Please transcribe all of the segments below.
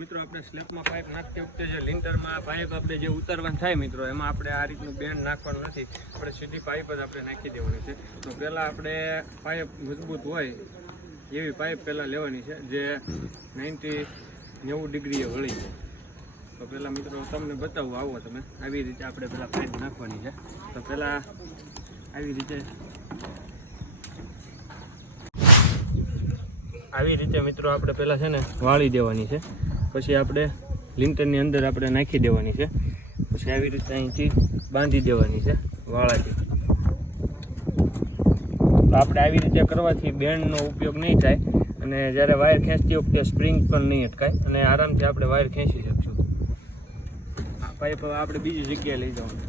મિત્રો આપણે સ્લેબમાં પાઇપ નાખતી વખતે જે લિન્ટરમાં પાઇપ આપણે જે ઉતારવાનું થાય મિત્રો એમાં આપણે આ રીતનું બેન્ડ નાખવાનું નથી, આપણે સીધી પાઇપ જ આપણે નાખી દેવાની છે. તો પહેલાં આપણે પાઇપ મજબૂત હોય એવી પાઇપ પહેલાં લેવાની છે જે 90 ડિગ્રીએ વળી છે. તો પહેલાં મિત્રો તમને બતાવું, આવો તમે આવી રીતે આપણે પહેલાં પાઇપ નાખવાની છે. તો પહેલાં આવી રીતે મિત્રો આપણે પહેલાં છે ને વાળી દેવાની છે, પછી આપણે લિન્ટરની અંદર આપણે નાખી દેવાની છે, પછી આવી રીતે અહીંથી બાંધી દેવાની છે વાળાથી. તો આપણે આવી રીતે કરવાથી બેન્ડનો ઉપયોગ નહીં થાય અને જ્યારે વાયર ખેંચતી વખતે સ્પ્રિંગ પણ નહીં અટકાય અને આરામથી આપણે વાયર ખેંચી શકશું. આ પાઇપ આપણે બીજી જગ્યાએ લઈ જવાનું.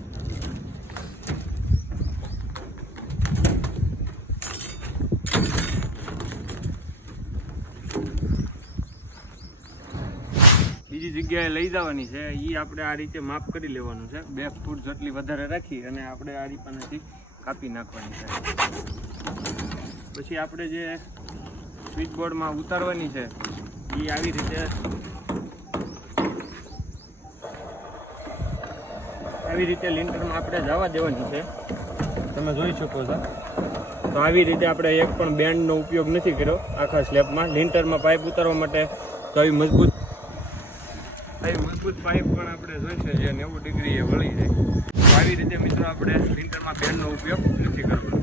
બીજી જગ્યાએ લઈ જવાની છે, એ આપણે આ રીતે માપ કરી લેવાનું છે. 2 ફૂટ જેટલી વધારે રાખી અને આપણે આ રીતનાથી કાપી નાખવાની છે. પછી આપણે જે સ્વિચ બોર્ડમાં ઉતારવાની છે એ આવી રીતે લિન્ટરમાં આપણે જવા દેવાની છે. તમે જોઈ શકો છો. તો આવી રીતે આપણે એક પણ બેન્ડનો ઉપયોગ નથી કર્યો આખા સ્લેબમાં. લિન્ટરમાં પાઇપ ઉતારવા માટે તો આવી મજબૂત પાઇપ પણ આપણે જોઈશે જે 90 ડિગ્રીએ વળી જાય. તો આવી રીતે મિત્રો આપણે લિન્ટરમાં બેન્ડનો ઉપયોગ નથી કરવાનો.